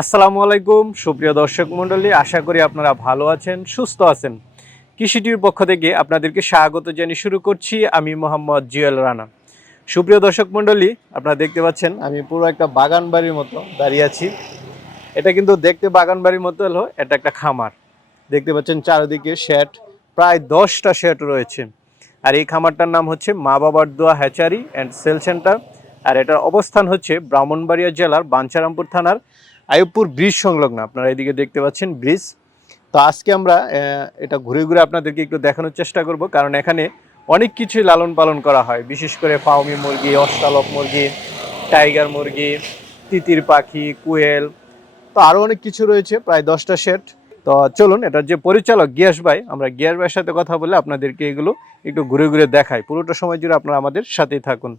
আসসালামু আলাইকুম, সুপ্রিয় দর্শক মণ্ডলী, আশা করি আপনারা ভালো আছেন, সুস্থ আছেন। কৃষিটির পক্ষ থেকে আপনাদেরকে স্বাগত জানিয়ে শুরু করছি আমি মোহাম্মদ জিয়াল রানা। সুপ্রিয় দর্শক মণ্ডলী, আপনারা দেখতে পাচ্ছেন, আমি পুরো একটা বাগান বাড়ির মতো দাঁড়িয়ে আছি। এটা কিন্তু দেখতে বাগান বাড়ির মতো হলো, এটা একটা খামার। দেখতে পাচ্ছেন চারিদিকে শেড প্রায় দশটা শেড রয়েছে। আর এই খামারটার নাম হচ্ছে মা বাবার দোয়া হ্যাচারি অ্যান্ড সেল সেন্টার। আর এটার অবস্থান হচ্ছে ব্রাহ্মণবাড়িয়া জেলার বাঞ্চারামপুর থানার আয়ুবপুর ব্রিজ সংলগ্ন, আপনারা এদিকে দেখতে পাচ্ছেন ব্রিজ। তো আজকে আমরা এটা ঘুরে ঘুরে আপনাদেরকে একটু দেখানোর চেষ্টা করব, কারণ এখানে অনেক কিছুই লালন পালন করা হয়। বিশেষ করে ফাউমি মুরগি অস্টালক মুরগি, টাইগার মুরগি, তিতির পাখি, কুয়েল, তো আরও অনেক কিছু রয়েছে, প্রায় দশটা সেট। তো চলুন এটার যে পরিচালক গিয়াস ভাই, আমরা গিয়াস ভাইয়ের সাথে কথা বলে আপনাদেরকে এগুলো একটু ঘুরে ঘুরে দেখাই। পুরোটা সময় জুড়ে আপনারা আমাদের সাথেই থাকুন।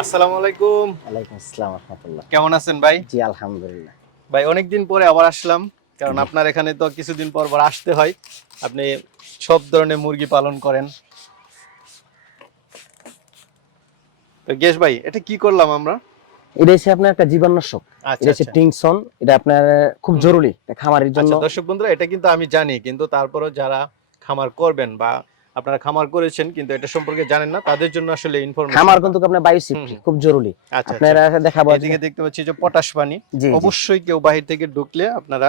আসসালামু আলাইকুম। ওয়ালাইকুম আসসালাম রহমতুল্লাহ। কেমন আছেন ভাই? জি আলহামদুলিল্লাহ। ভাই অনেকদিন পরে আবার আসলাম কারণ আপনার এখানে তো কিছুদিন পর পর আসতে হয়। আপনি সব ধরনের মুরগি পালন করেন। তো গেশ ভাই এটা কি করলাম আমরা? এটা হচ্ছে আপনার একটা জীবাণুনাশক। আচ্ছা এটা হচ্ছে আচ্ছা। টিংসন এটা আপনার খুব জরুরি খামারের জন্য। আচ্ছা দর্শক বন্ধুরা এটা কিন্তু আমি জানি কিন্তু তারপরও যারা খামার করবেন বা আপনারা খামার করেছেন কিন্তু এটা সম্পর্কে জানেন না। তাদের জন্য আসলে ইনফরমেশন খামার কিন্তু আপনার বায়ু সেফটি খুব জরুরি। আচ্ছা আপনারা আচ্ছা। দেখাবো এদিকে দেখতে পাচ্ছি যে পটাশ পানি। অবশ্যই কেউ বাহির থেকে ঢুকলে আপনারা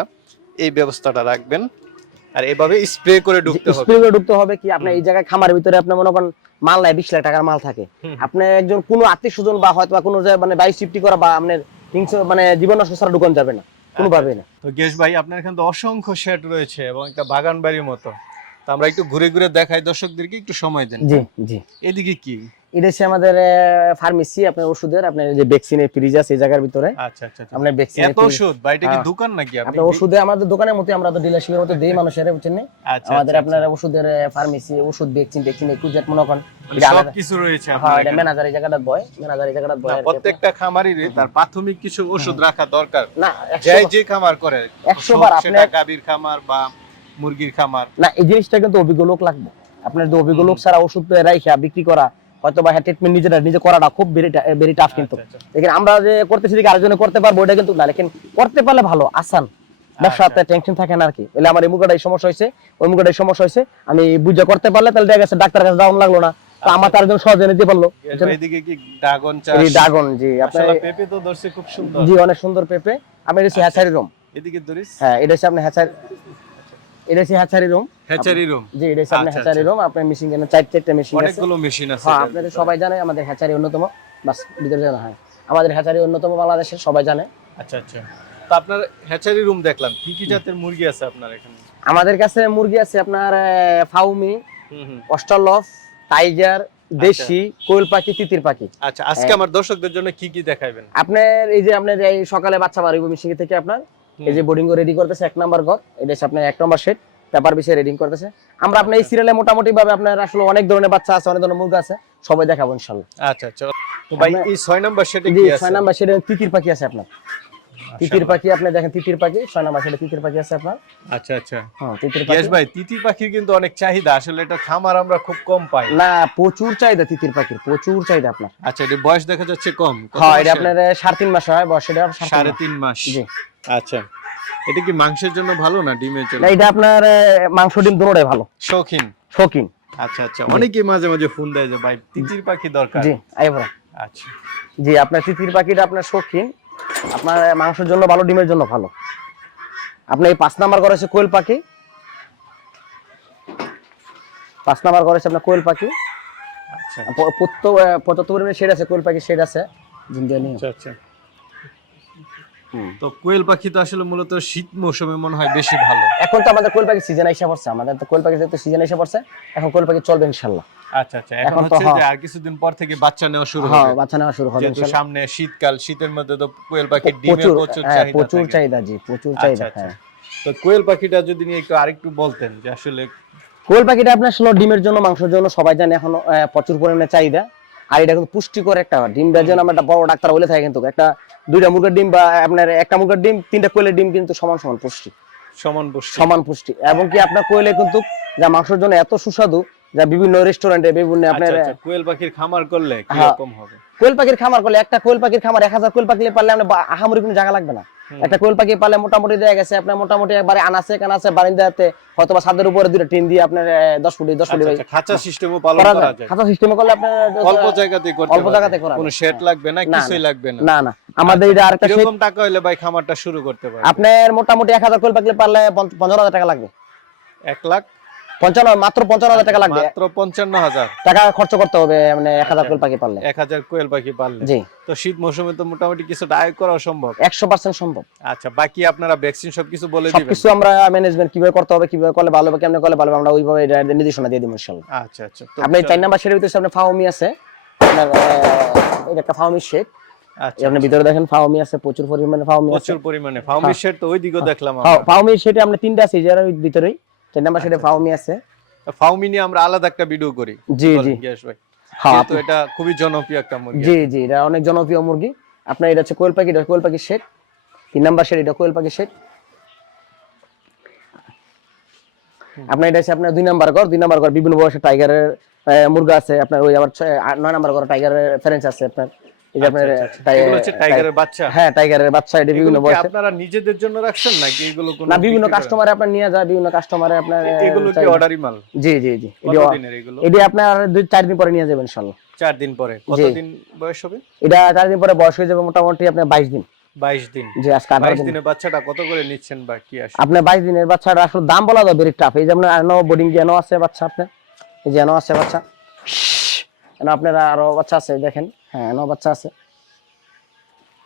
এই ব্যবস্থাটা রাখবেন। আর এভাবে স্প্রে করে ঢুকতে হবে স্প্রে করে ঢুকতে হবে কি? আপনি এই জায়গায় খামারের ভিতরে আপনার মনে করেন মাল নাই বিশ লাখ টাকার মাল থাকে। আপনি একজন কোনো আত্মীয় স্বজন বা হয়তো কোনো জায়গায় মানে বায়ু সেফটি করা বা আপনার মানে জীবাণুনাশক ছাড়া ঢুকানো যাবে না। কোনোভাবে না। তো গেশ ভাই আপনার এখানে তো অসংখ্য শেড রয়েছে এবং একটা বাগান বাড়ির মতো। তো আমরা একটু ঘুরে ঘুরে দেখাই দর্শকদেরকে একটু সময় দেন। জি জি। এদিকে কি? এটা হচ্ছে আমাদের ফার্মেসি আপনার ওষুধের আপনার যে ভ্যাকসিনের ফ্রিজ আছে এই জায়গার ভিতরে। আচ্ছা আচ্ছা আচ্ছা। আপনার ভ্যাকসিনের এত ওষুধ? বা এটা কি হ্যাঁ। দোকান নাকি আপনি? আপনার ওষুধে আমাদের দোকানের মতো আমরা তো ডিলারশিপের মতো দেই মানুষের বুঝছেন? আচ্ছা আমাদের আচ্ছা, আপনার আচ্ছা। ওষুধের ফার্মেসি ওষুধ ভ্যাকসিন ভ্যাকসিন একটু মনে করেন। সব কিছু রয়েছে হ্যাঁ এটা ম্যানেজার এই জায়গাটা বয় ম্যানেজার এই জায়গাটা বয়। প্রত্যেকটা খামারেরই তার প্রাথমিক কিছু ওষুধ রাখা দরকার। না যে যে খামার করে একশো বার আপনি গাভীর খামার বা মুরগির খামার। না এই জিনিসটা কিন্তু অভিজ্ঞ লোক লাগবে। আপনার যদি অভিজ্ঞ লোক ছাড়া ওষুধ রাইখা বিক্রি করা হয়তো বা ট্রিটমেন্ট নিজেরা নিজে করাটা খুব ভেরি টাফ কিন্তু। আচ্ছা, আচ্ছা। দেখেন আমরা যে করতেছি দেখি আরেকজনে করতে পারব এটা কিন্তু না লেকিন করতে পারলে ভালো আসান। ব্যবসাতে টেনশন থাকে না আর কি। এলে আমার এই মুখটা এই সমস্যা হয়েছে ওই মুখটা এই সমস্যা হয়েছে আমি বুঝে করতে পারলে তাহলে দেখা গেছে ডাক্তার কাছে লাগল না। তো আমার তার জন্য সহজে নিতে পারল। এদিকে কি ড্রাগন চাষ? ড্রাগন জি আপনার পেঁপে তো ধরছে খুব সুন্দর। জি অনেক সুন্দর পেঁপে। আমি এটা হ্যাচারি রুম। এদিকে ধরিস। হ্যাঁ এটা হচ্ছে আপনার হ্যাচারি এটা হচ্ছে হ্যাচারি রুম হ্যাচারি রুম জি এটা হচ্ছে আপনার আচ্ছা, হ্যাচারি আচ্ছা। রুম আপনার মেশিন কেন চার চারটা মেশিন আছে। অনেকগুলো মেশিন আছে হ্যাঁ ভিতরে। সবাই জানে আমাদের হ্যাচারি অন্যতম। বাস ভিতরে জানা হয়। আমাদের হ্যাচারি অন্যতম বাংলাদেশের সবাই জানে। আচ্ছা আচ্ছা। তো আপনার হ্যাচারি রুম দেখলাম। কি কি জাতের মুরগি আছে আপনার এখানে? আমাদের কাছে মুরগি আছে আপনার ফাউমি অস্ট্রালফ টাইগার দেশি কোয়েল পাখি তিতির পাখি। আচ্ছা আজকে আমার দর্শকদের জন্য কি কি দেখাইবেন? আপনার এই যে আপনার এই সকালে বাচ্চা বাড়িব মিশিয়ে থেকে আপনার এই যে বোর্ডিং রেডি করতেছে এক নাম্বার ঘর এটা আপনার এক নম্বর সেট পেপার বিষয়ে রেডিং করতেছে। আমরা আপনার এই সিরিয়ালে মোটামুটি ভাবে আপনার আসলে অনেক ধরনের বাচ্চা আছে অনেক ধরনের মুরগা আছে সবাই দেখাবো ইনশাল্লাহ। আচ্ছা আচ্ছা। তো ভাই এই ছয় নাম্বার সেটে কি আছে? ছয় নাম্বার সেটে তিতির পাখি আছে আপনার। তিতির পাখি আপনি দেখেন তিতির পাখি ছয় নাম্বার সেটে তিতির পাখি আছে আপনার। আচ্ছা আচ্ছা। হ্যাঁ তিতির পাখি। ভাই তিতি পাখির কিন্তু অনেক চাহিদা আসলে এটা খামার আমরা খুব কম পাই। না প্রচুর চাহিদা তিতির পাখির প্রচুর চাহিদা আপনার। আচ্ছা এটা বয়স দেখা যাচ্ছে কম হ্যাঁ এটা আপনার সাড়ে তিন মাস হয় বয়স এটা সাড়ে তিন মাস। জি। আচ্ছা। এটা কি মাংসের জন্য ভালো না ডিমের জন্য? এটা আপনার মাংস ডিম দুটোটাই ভালো। শৌখিন? শৌখিন। আচ্ছা আচ্ছা। অনেকেই মাঝে মাঝে ফোন দেয় যে ভাই তিতির পাখি দরকার। জি আইবরা আচ্ছা। জি আপনার তিতির পাখিটা আপনার শৌখিন। আপনার মাংসের জন্য ভালো ডিমের জন্য ভালো। আপনার এই পাঁচ নাম্বার করেছে কোয়েল পাখি। পাঁচ নাম্বার করেছে আপনার কোয়েল পাখি। আচ্ছা। পত্ত- পঁচাত্তর পরিমাণে শেড আছে কোয়েল পাখি শেড আছে। আচ্ছা আচ্ছা। তো কোয়েল পাখি তো আসলে মূলত শীত মৌসুমে মনে হয় বেশি ভালো। এখন তো আমাদের কোয়েল পাখি সিজন এসে পড়ছে। আমাদের তো কোয়েল পাখি যেহেতু সিজন এসে পড়ছে এখন কোয়েল পাখি চলবে ইনশাল্লাহ। আচ্ছা আচ্ছা। এখন হচ্ছে যে হ্যাঁ। আর কিছুদিন পর থেকে বাচ্চা নেওয়া শুরু হ্যাঁ হবে। বাচ্চা নেওয়া শুরু হবে যেহেতু সামনে শীতকাল শীতের মধ্যে তো কোয়েল পাখির ডিমের প্রচুর প্রচুর হ্যাঁ, চাহিদা প্রচুর চাহিদা জি প্রচুর আচ্ছা, চাহিদা আচ্ছা। হ্যাঁ। তো কোয়েল পাখিটা যদি নিয়ে একটু আরেকটু বলতেন যে আসলে কোয়েল পাখিটা আপনার আসলে ডিমের জন্য মাংসের জন্য সবাই জানে এখন প্রচুর পরিমাণে চাহিদা। আর এটা কিন্তু পুষ্টিকর একটা ডিমটা যেন আমরা একটা বড় ডাক্তার বলে থাকে কিন্তু। একটা দুইটা মুরগের ডিম বা আপনার একটা মুরগের ডিম তিনটা কোয়েলের ডিম কিন্তু সমান সমান পুষ্টি। সমান পুষ্টি। সমান পুষ্টি। এবং কি আপনার কোয়েলে কিন্তু যা মাংসের জন্য এত সুস্বাদু যা বিভিন্ন রেস্টুরেন্টে বিভিন্ন আচ্ছা আপনার আচ্ছা কোয়েল পাখির খামার করলে কি হ্যাঁ। রকম হবে? কোয়েল পাখির খামার করলে একটা কোয়েল পাখির খামার এক হাজার কোয়েল পাখি পারলে আপনার আহামরি কোনো জায়গা লাগবে না। একটা কোয়েল পাখি পারলে মোটামুটি দেয়া গেছে আপনার মোটামুটি একবারে আনাসে কানাসে বারিন্দাতে হয়তো বা ছাদের উপরে দুটো টিন দিয়ে আপনার দশ ফুটি দশ ফুটি আচ্ছা, আচ্ছা, খাঁচা সিস্টেমও পালন করা যায়। খাতা সিস্টেমে করলে আপনার অল্প জায়গাতেই করতে অল্প জায়গাতে করা কোনো শেড লাগবে না কিছুই লাগবে না। না না। আমাদের এটা আরেকটা set- কীরকম টাকা হইলে ভাই খামারটা শুরু করতে পারবে আপনার মোটামুটি এক হাজার কোয়েল পাখি পঞ্চান্ন হাজার টাকা লাগবে। এক লাখ? পঞ্চান্ন মাত্র পঞ্চান্ন হাজার টাকা লাগবে। মাত্র পঞ্চান্ন হাজার। টাকা খরচ করতে হবে মানে এক হাজার আচ্ছা। কোয়েল পাখি এক হাজার কোয়েল পাখি জি। তো শীত মৌসুমে তো মোটামুটি কিছু আয় করা সম্ভব? একশো পার্সেন্ট সম্ভব। আচ্ছা বাকি আপনারা ভ্যাকসিন সবকিছু বলে দিবেন। সবকিছু আমরা ম্যানেজমেন্ট কীভাবে করতে হবে কীভাবে করলে ভালো হবে কেমনে করলে ভালো হবে আমরা ওইভাবে নির্দেশনা দিয়ে দিব আচ্ছা আচ্ছা। আপনি চার নাম্বার শেডের ভিতরে ফাওমি আছে। আপনার এটা একটা ফাওমি আচ্ছা আপনি ভিতরে দেখেন ফাওমি আছে প্রচুর পরিমাণে ফাওমি আছে। প্রচুর পরিমাণে। ফাউমি শেড তো ওইদিকেও দেখলাম ফাও- ফাওমি শেডে আমরা তিনটা আছে যারা ভিতরেই। চার নাম্বার শেডে আচ্ছা, ফাওমি আছে। ফাউমি নিয়ে আমরা আলাদা একটা ভিডিও করি। জি, জি। হ্যাঁ এটা খুবই জনপ্রিয় একটা মুরগি। জি জি এটা অনেক জনপ্রিয় মুরগি। আপনার এটা হচ্ছে কোয়েল পাখি এটা কোয়েল পাখি শেড তিন নাম্বার শেড এটা? কোয়েল পাখি শেড আপনার এটা হচ্ছে আপনার দুই নাম্বার ঘর। দুই নাম্বার ঘর বিভিন্ন বয়সের টাইগারের মুরগা আছে। আপনার ওই আবার নয় নাম্বার ঘর টাইগারের ফ্রেন্স আছে আপনার। আপনার আচ্ছা, আচ্ছা, আচ্ছা। টাই- এগুলো হচ্ছে টাইগারের বাচ্চা? হ্যাঁ টাইগারের বাচ্চা এটা বিভিন্ন এগুলো আপনারা নিজেদের জন্য রাখছেন নাকি এগুলো কোনো না বিভিন্ন কাস্টমারে আপনার নিয়ে যায় বিভিন্ন কাস্টমারে আপনার এগুলো কি অর্ডারি মাল? জি জি জি। এগুলো? এটি আপনার দুই চার দিন পরে নিয়ে যাবেন ইনশাল্লাহ চার দিন পরে। কতদিন বয়স হবে? এটা চার দিন পরে বয়স হয়ে যাবে মোটামুটি আপনার বাইশ দিন। বাইশ দিন। আজকে আঠারো দিনের বাচ্চাটা কত করে নিচ্ছেন বা কি আসে? আপনার বাইশ দিনের বাচ্চাটা আসলে দাম বলা যাবে ভেরি টাফ এই যে আপনার এনো বোর্ডিং আছে বাচ্চা আপনার। আছে বাচ্চা। আপনার আরও বাচ্চা আছে দেখেন। হ্যাঁ বাচ্চা আছে।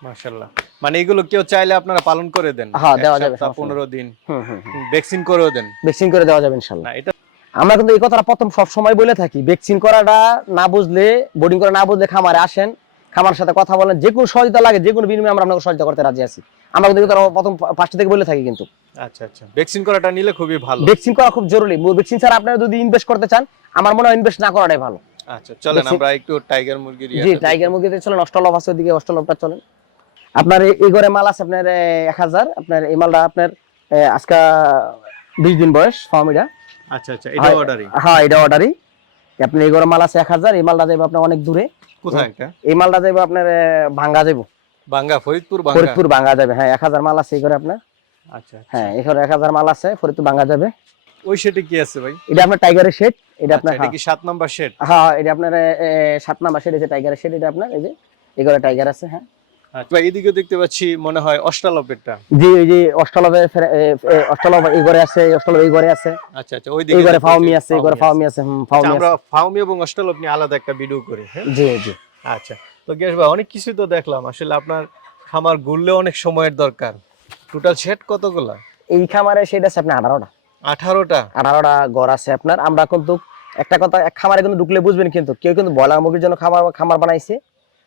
মাশাল্লাহ মানে এগুলো কেউ চাইলে আপনারা পালন করে দেন। হ্যাঁ, দেওয়া যাবে, সপ্তাহ, সমস্যা পনেরো দিন। হুম হুম ভ্যাকসিন করেও দেন। ভ্যাকসিন করে দেওয়া যাবে ইনশাল্লাহ। না এটা আমরা কিন্তু এই কথাটা প্রথম সব সময় বলে থাকি ভ্যাকসিন করাটা না বুঝলে বোর্ডিং করা না বুঝলে খামারে আসেন খামারের সাথে কথা বলেন যে কোনো সহযোগিতা লাগে যে কোনো বিনিময়ে আমরা আপনাকে সহযোগিতা করতে রাজি আছি। আমরা কিন্তু প্রথম ফার্স্ট থেকে বলে থাকি কিন্তু। আচ্ছা আচ্ছা। ভ্যাকসিন করাটা নিলে খুবই ভালো। ভ্যাকসিন করা খুব জরুরি। ভ্যাকসিন ছাড়া আপনারা যদি ইনভেস্ট করতে চান আমার মনে হয় ইনভেস্ট না করাটাই ভালো। আচ্ছা চলেন আমরা একটু টাইগার মুরগির জি টাইগার মুরগিতে চলেন অষ্টলভ আছে ওদিকে অষ্টলভটা চলেন। আপনার এই- ঘরে মাল আছে আপনার এক হাজার। আপনার এই মালটা আপনার আজকা বিশ দিন বয়স ফার্মিটা। আচ্ছা আচ্ছা এটা অর্ডারই হ্যাঁ এটা অর্ডারই আপনার এই ঘরে মাল আছে এক হাজার এই মালটা যাবে আপনার অনেক দূরে। কোথায় এটা এই মালটা যাবে আপনার ভাঙ্গা যাব বাঙ্গা ফরিদপুর বাঙ্গা ফরিদপুর ভাঙ্গা যাবে। হ্যাঁ এক হাজার মাল আছে এই ঘরে আপনার। আচ্ছা আচ্ছা। হ্যাঁ এই ঘরে এক হাজার মাল আছে ফরিদপুর ভাঙ্গা যাবে। ওই সেটে কি আছে ভাই? এটা আপনার টাইগারের শেড এটা আচ্ছা আপনার এটা হ্যাঁ। কি সাত নাম্বার শেড? হ্যাঁ হ্যাঁ, এটা আপনার এ, এ, সাত নাম্বার শেড আছে টাইগারের শেড এটা আপনার এই যে টাইগার আছে হ্যাঁ। আচ্ছা এদিকে দেখতে পাচ্ছি মনে হয় অষ্টালপেরটা জি ওই যে অষ্টলভে অষ্টলভ এই ঘরে আছে এই অষ্টলভ এই ঘরে আছে। আচ্ছা আচ্ছা ওই এই ঘরে ফাউমি আছে এই ঘরে ফাউমি আছে ফাউমি আচ্ছা, আমরা ফাউমি এবং অষ্টালপ নিয়ে আলাদা একটা ভিডিও করি হ্যাঁ? জি জি। আচ্ছা তো গ্যাস ভাই অনেক কিছু তো দেখলাম আসলে আপনার খামার ঘুরলে অনেক সময়ের দরকার। টোটাল সেট কতগুলা? এই খামারে সেটা আছে আপনার আঠারোটা। আঠারোটা। আঠারোটা ঘর আছে আপনার। আমরা কিন্তু একটা কথা খামারে কিন্তু ঢুকলে বুঝবেন কিন্তু কেউ কিন্তু মুরগির জন্য খামার খামার বানাইছে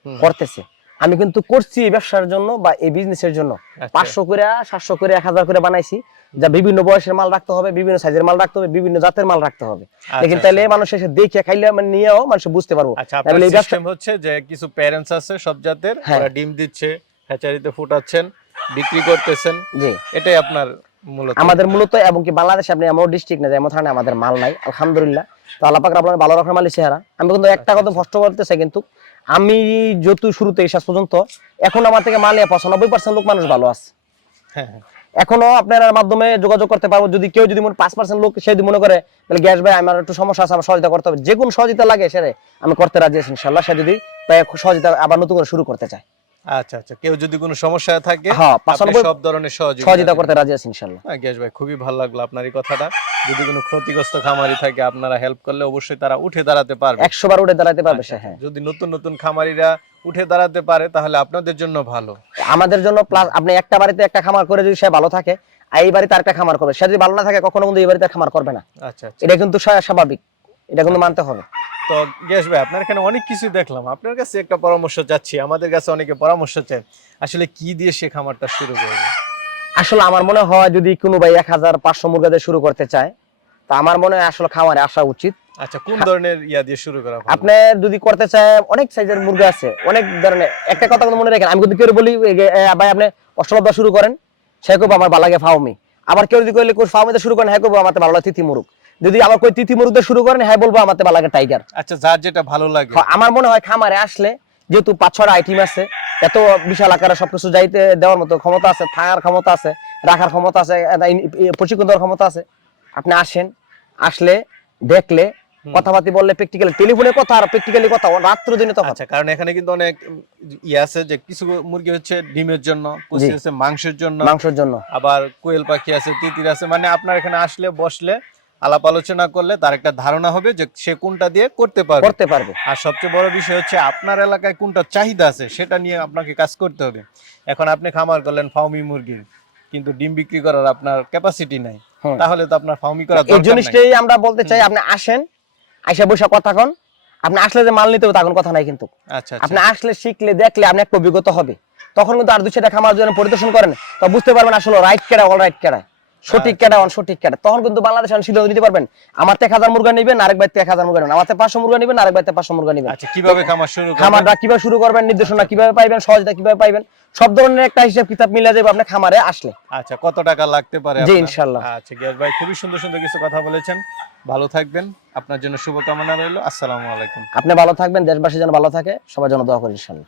করতেছে। আমি কিন্তু করছি এই ব্যবসার জন্য বা এই বিজনেসের জন্য। আচ্ছা। পাঁচশো করে সাতশো করে এক হাজার করে বানাইছি। যা বিভিন্ন বয়সের মাল রাখতে হবে বিভিন্ন সাইজের মাল রাখতে হবে বিভিন্ন জাতের মাল রাখতে হবে। আচ্ছা, লেকিন তাইলে মানুষ এসে দেখে খাইলে মানে নিয়েও মানুষ বুঝতে পারব। আচ্ছা তাহলে হচ্ছে যে কিছু প্যারেন্টস আছে সব জাতের হ্যাঁ। ওরা ডিম দিচ্ছে হ্যাচারিতে ফুটাচ্ছেন বিক্রি করতেছেন। জি। এটাই আপনার আমাদের মূলত এবং কি বাংলাদেশে আপনি এমন ডিস্ট্রিক্ট না যে এমন ধরনের আমাদের মাল নাই আলহামদুলিল্লাহ। তো আল্লাহ পাক আপনার ভালো রাখার মালিক চেহারা। আমি কিন্তু একটা কথা কষ্ট বলতেছে কিন্তু আমি যত শুরুতে শেষ পর্যন্ত এখন আমার থেকে মাল নিয়ে পঁচানব্বই পার্সেন্ট লোক মানুষ ভালো আছে। হ্যাঁ হ্যাঁ। এখনও আপনার মাধ্যমে যোগাযোগ করতে পারব যদি কেউ যদি মনে পাঁচ পার্সেন্ট লোক সে যদি মনে করে তাহলে গ্যাস ভাই আমার একটু সমস্যা আছে আমার সহযোগিতা করতে হবে। যে কোনো সহযোগিতা লাগে সেরে আমি করতে রাজি আছি ইনশাল্লাহ সে যদি তাই সহযোগিতা আবার নতুন করে শুরু করতে চায়। আচ্ছা আচ্ছা। কেউ যদি কোনো সমস্যা থাকে হ্যাঁ, সব ধরনের সহযোগিতা করতে রাজি আছি হ্যাঁ, গ্যাস ভাই খুবই ভালো লাগল আপনার এই কথাটা। যদি কোনো ক্ষতিগ্রস্ত খামারি থাকে আপনারা হেল্প করলে অবশ্যই তারা উঠে দাঁড়াতে পারবে। একশো বার উঠে দাঁড়াতে পারবে আচ্ছা, হ্যাঁ। যদি নতুন নতুন খামারিরা উঠে দাঁড়াতে পারে তাহলে আপনাদের জন্য ভালো। আমাদের জন্য প্লাস আপনি একটা বাড়িতে একটা খামার করে যদি সে ভালো থাকে এই বাড়িতে আরেকটা খামার করবে। সে যদি ভালো না থাকে কখনো কিন্তু এই বাড়িতে খামার করবে না। আচ্ছা আচ্ছা। এটা কিন্তু স্বা- স্বাভাবিক। এটা কিন্তু মানতে হবে। তো গ্যাস ভাই আপনার এখানে অনেক কিছু দেখলাম। আপনার কাছে একটা পরামর্শ চাচ্ছি আমাদের কাছে অনেকে পরামর্শ চায়। আসলে কি দিয়ে সে খামারটা শুরু করবে? আসলে আমার মনে হয় যদি কোনো ভাই এক হাজার পাঁচশো মুরগা দিয়ে শুরু করতে চায় তা আমার মনে হয় আসলে খামারে আসা উচিত। আচ্ছা কোন ধরনের ইয়া দিয়ে শুরু করা? আপনি যদি করতে চায় অনেক সাইজের মুরগা আছে অনেক ধরনের। একটা কথা মনে রাখেন আমি যদি কেউ বলি ভাই আপনি অষ্টলব্ধা শুরু করেন সে খুব আমার ভালো লাগে ফাউমি আবার কেউ যদি কইলে ফাউমিতে শুরু করেন হ্যাঁ খুব আমার ভালো লাগে তিথি মুরুগ। যদি আমার কই তিথি মুরুদে শুরু করেন হ্যাঁ বলব আমাতে ভালো লাগে টাইগার আচ্ছা যার যেটা ভালো লাগে। আমার মনে হয় খামারে আসলে যেহেতু পাঁচ ছটা আইটেম আছে এত বিশাল আকারে সবকিছু যাইতে দেওয়ার মতো ক্ষমতা আছে থাকার ক্ষমতা আছে রাখার ক্ষমতা আছে প্রশিক্ষণ দেওয়ার ক্ষমতা আছে আপনি আসেন আসলে দেখলে কথাবার্তি বললে প্র্যাকটিক্যালি টেলিফোনে কথা আর প্র্যাকটিক্যালি কথা রাত্র দিনে তফাৎ আচ্ছা কারণ এখানে কিন্তু অনেক ইয়ে আছে যে কিছু মুরগি হচ্ছে ডিমের জন্য। হচ্ছে মাংসের জন্য মাংসের জন্য। আবার কোয়েল পাখি আছে তিতির আছে মানে আপনার এখানে আসলে বসলে আলাপ আলোচনা করলে তার একটা ধারণা হবে যে সে কোনটা দিয়ে করতে পারবে। করতে পারবে। আর সবচেয়ে বড় বিষয় হচ্ছে আপনার এলাকায় কোনটা চাহিদা আছে সেটা নিয়ে আপনাকে কাজ করতে হবে। এখন আপনি খামার করলেন ফাউমি মুরগির কিন্তু ডিম বিক্রি করার আপনার ক্যাপাসিটি নাই। হ্যাঁ। তাহলে তো আপনার ফাউমি করা এই জিনিসটাই আমরা বলতে চাই আপনি আসেন আইসা বসে কথা কন। আপনি আসলে যে মাল নিতে হবে তখন কথা নাই কিন্তু। আচ্ছা আপনি আচ্ছা আসলে শিখলে দেখলে আপনি একটা অভিজ্ঞতা হবে। তখন কিন্তু আর দুই সেটা খামার জন্য পরিদর্শন করেন তো বুঝতে পারবেন আসলে রাইট কেডা অল রাইট কেডা। সঠিক আচ্ছা। কেডা অন সঠিক কেডা তখন কিন্তু বাংলাদেশ আইন সিদ্ধান্ত নিতে পারবেন। আমার এক হাজার মুরগা নিবেন আরেক বাইতে এক হাজার মুরগা নেবেন। আমার পাঁচশো মুরগা নিবেন আরেক বাইতে পাঁচশো মুরগা নিবেন। আচ্ছা কীভাবে খামার শুরু খামারটা কীভাবে শুরু করবেন নির্দেশনা কীভাবে পাইবেন সহজতা কীভাবে পাইবেন সব ধরনের একটা হিসাব কিতাব মিলে যাবে আপনার খামারে আসলে। আচ্ছা কত টাকা লাগতে পারে জি, আপনার? ইনশাল্লাহ। আচ্ছা গিয়াস ভাই খুবই সুন্দর সুন্দর কিছু কথা বলেছেন। ভালো থাকবেন। আপনার জন্য শুভকামনা রইল। আসসালামু আলাইকুম। আপনি ভালো থাকবেন দেশবাসী যেন ভালো থাকে সবার জন্য দোয়া করি ইনশাল্লাহ